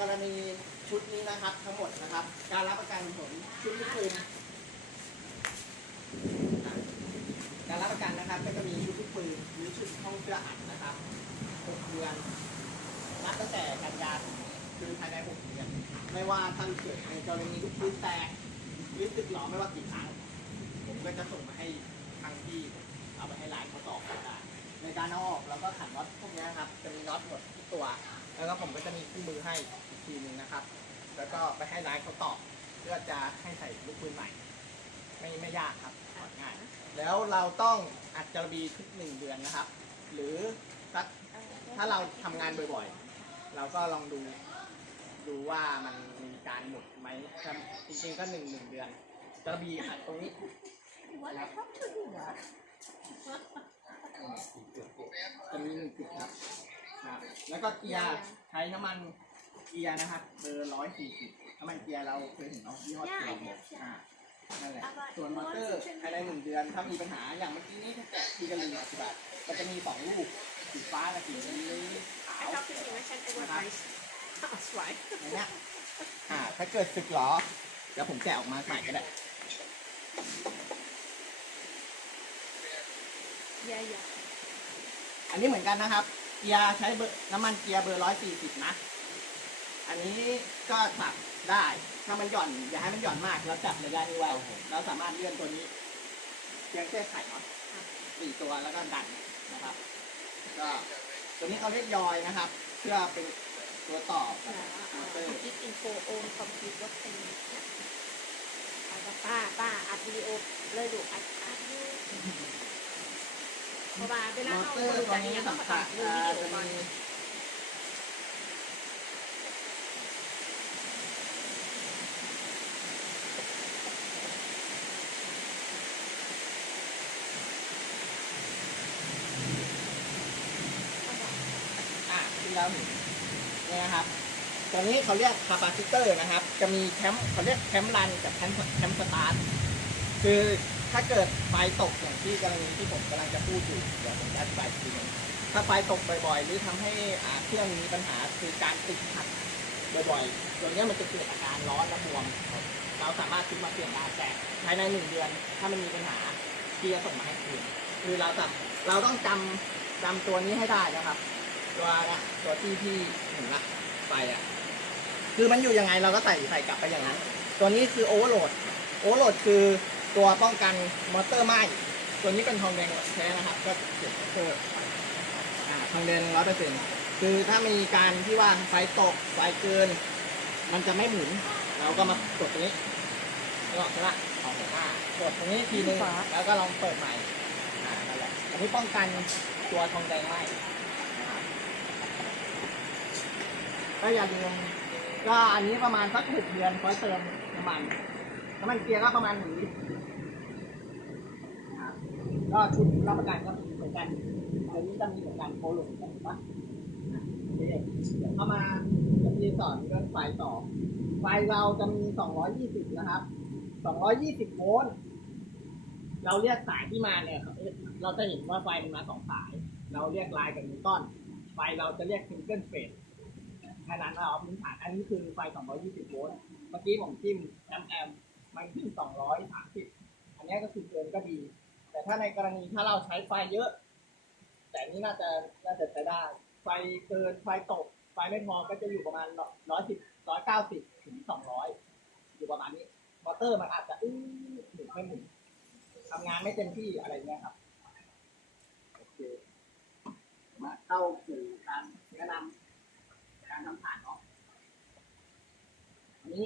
กรณีชุดนี้นะครับ ทั้งหมดนะครับ การรับประกันผลชุดลูกปืนการรับประกันนะครับ ก็จะมีชุดลูกปืนหรือชุดห้องเชื้ออัดนะครับ6เดือนนับตั้งแต่กันยาคือภายใน6เดือน ไม่ว่าท่านเกิดในกรณีลูกปืนแตกหรือตึกหลอมไม่ว่ากี่ครั้งผมก็จะส่งมาให้ทางที่เอาไปให้ร้านเขาต่อก็ได้ในการเอาออกเราก็ขันน็อตพวกนี้นะครับจะมีน็อตหมดทุกตัว แล้วก็ผมก็จะมีคู่มือให้อีกทีหนึงนะครับ แล้วก็ไปให้ร้านเขาต่อเพื่อจะให้ใส่ลูกปืนใหม่ ไม่ไม่ยากครับถอดง่าย แล้วเราต้องอัดจระบีทุกหนึ่งเดือนนะครับ หรือสักถ้าเราทำงานบ่อยๆ เราก็ลองดู ดูว่ามันมีการหมุดไหมครับจริงๆก็หนึ่งหนึ่งเดือนจระบีอัดตรงนี้ What I talk to you about? จะมีหนึ่งจุดครับครับ แล้วก็เกียร์ใช้น้ำมันเกียร์นะครับเบอร์ร้อยสี่สิบน้ำมันเกียร์เราเคยเห็นเนาะยี่ห้อเกียร์เนี่ยอ่านั่นแหละส่วนมอเตอร์ภายในหนึ่งเดือนถ้ามีปัญหาอย่างเมื่อกี้นี้ถ้าแกะทีกันลืมอธิบายมันจะมีสองลูกสีฟ้ากับสีขาว I talk to you, I said it was nice. That's right. อย่างเงี้ยอ่าถ้าเกิดสึกหรอเดี๋ยวผมแกะออกมาใหม่ก็ได้ Yeah, yeah. อันนี้เหมือนกันนะครับเกียร์ใช้เบอร์น้ำมันเกียร์เบอร์ร้อยสี่สิบนะ อันนี้ก็สับได้ ถ้ามันหย่อนอย่าให้มันหย่อนมากเราจับระยะนี้ไว้เราสามารถเลื่อนตัวนี้เพียงแค่ไขน็อตสี่ตัวแล้วก็ดันนะครับ ก็ตัวนี้เขาเรียกยอยนะครับ เพื่อเป็นตัวต่อกับ Yeah, มอ uh, เตอร์ Big info on compute what can you ป้าป้าอัดวิดีโอเลยดูอัดอัดอยู่ เพราะว่าเวลามอเราเตอร์ตัวกันนี้เนี่ยต้องสำตัคัดดูอ่าวิดีโอก่อนมีอะที่เราเห็นเนี่ยนะครับตัวนี้เขาเรียกคาปาซิเตอร์นะครับ จะมีแคมป์เขาเรียกแคมป์รันกับแคมป์แคมป์สตาร์ท คือถ้าเกิดไฟตกอย่างที่กรณีที่ผมกำลังจะพูดอยู่เดี๋ยวผมจะอธิบายอีกทีหนึงถ้าไฟตกบ่อยๆ หรือทำให้อ่าเครื่องมีปัญหาคือการติดขัดบ่อยๆตัวเนี้ยมันจะเกิดอาการร้อนและบวมเราสามารถซื้อมาเปลี่ยนได้แต่ภายในหนึ่งเดือน ถ้ามันมีปัญหาที่จะส่งมาให้คืนคือเราจะเราต้องจำจำตัวนี้ให้ได้นะครับ ตัวนี่ยตัวที่ที่เห็นละไฟอะคือมันอยู่ยังไงเราก็ใส่ใส่กลับไปอย่างนั้น ตัวนี้คือโอเวอร์โหลด โอเวอร์โหลดคือ ตัวป้องกันมอเตอร์ไหม้ตัวนี้เป็นทองแดงแท้นะครับ ก็เก็บเพิ่มอ่าทองแดงร้อยเปอร์เซ็นต์คือถ้ามีการที่ว่าไฟตกไฟเกิน มันจะไม่หมุน เราก็มากดตรงนี้นี่ออกใช่ปะออกอ่ากดตรงนี้ทีนึงแล้วก็ลองเปิดใหม่อ่านั่นแหละอันนี้ป้องกันตัวทองแดงไหม้นะครับก็อย่าลืมก็อันนี้ประมาณสักหกเดือนค่อยเติมน้ำมันน้ำมันเกียร์ก็ประมาณหนึ่งลิตรนะครับ ก็ชุดรับประกันก็เหมือนกันเดี๋ยวนี้จะมีเหมือนกันโคลเหมือนกันปะเดี๋ยวเข้ามาเดี๋ยวพี่สอนเรื่องไฟต่อ ไฟเราจะมี 220 นะครับ 220 โวลต์เราเรียกสายที่มาเนี่ย เราจะเห็นว่าไฟมันมาสองสาย เราเรียกลายกับนิวตันไฟเราจะเรียกซิงเกิลเฟสแค่นั้นเราเอาพื้นฐานอันนี้คือไฟ 220 โวลต์ เมื่อกี้ผมจิ้มแอมแอมมันขึ้น 230 อันนี้ก็คือเกินก็ดี แต่ถ้าในกรณีถ้าเราใช้ไฟเยอะ แต่นี้น่าจะน่าจะใช้ได้ ไฟเกินไฟตก ไฟไม่พอก็จะอยู่ประมาณ110 190ถึง200อยอยู่ประมาณนี้ มอเตอร์มันอาจจะอื้อหมุนไม่หมุนทำงานไม่เต็มที่อะไรเงี้ยครับโอเคมาเข้าสู่การ